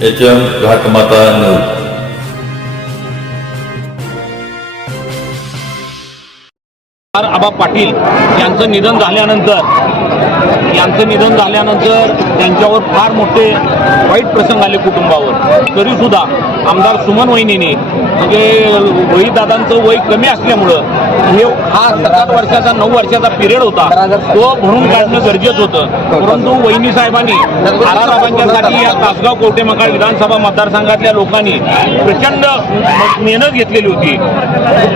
H M Ghatmata news Aba Patil यांचं निधन झाल्यानंतर यांचं निधन झाल्यानंतर त्यांच्यावर फार मोठे वाईट प्रसंग आले कुटुंबावर. तरी सुद्धा आमदार सुमन वहिनीने म्हणजे वहीदादांचं वय कमी असल्यामुळं हे हा सात वर्षाचा नऊ वर्षाचा पिरियड होता. तो भरून काढणं गरजेचं होतं. परंतु वहिनी साहेबांनी आराबांच्यासाठी या तासगाव कोटेमकाळ विधानसभा मतदारसंघातल्या लोकांनी प्रचंड मेहनत घेतलेली होती.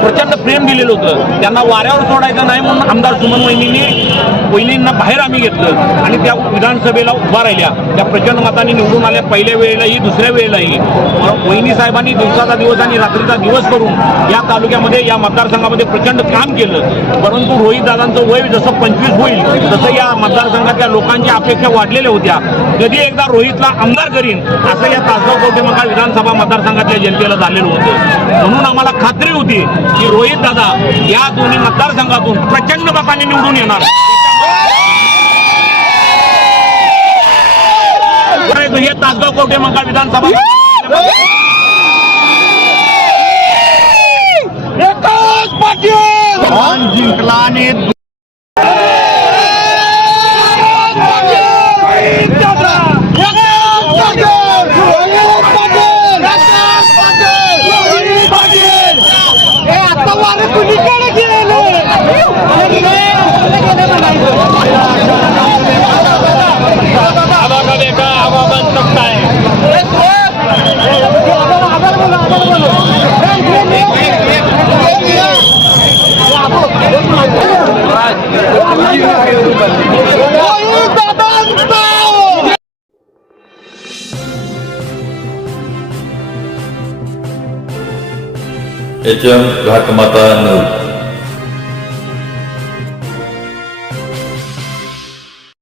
प्रचंड प्रेम दिलेलं होतं. त्यांना वाऱ्यावर सोडायचं नाही म्हणून आमदार सुमन वहिनींनी वहिनींना बाहेर आम्ही घेतलं. आणि त्या विधानसभेला उभा राहिल्या. त्या प्रचंड मताने निवडून आल्या. पहिल्या वेळेलाही दुसऱ्या वेळेलाही. मोहिनी वहिनी साहेबांनी दिवसाचा दिवस आणि रात्रीचा दिवस करून या तालुक्यामध्ये या मतदारसंघामध्ये प्रचंड काम केलं. परंतु रोहित दादांचं वय जसं पंचवीस होईल तसं या मतदारसंघातल्या लोकांच्या अपेक्षा वाढलेल्या होत्या. कधी एकदा रोहितला आमदार करीन असं या तासगाव कवठे विधानसभा मतदारसंघातल्या जनतेला झालेलं होतं. म्हणून आम्हाला खात्री होती की रोहित दादा या दोन्ही मतदारसंघातून प्रचंड मताने निवडून येणार. हे तासगाव कवठे मकाळ विधानसभा एकच पाटील मान जिंकला आणि आवागा एच एम घाटमाता न्यूज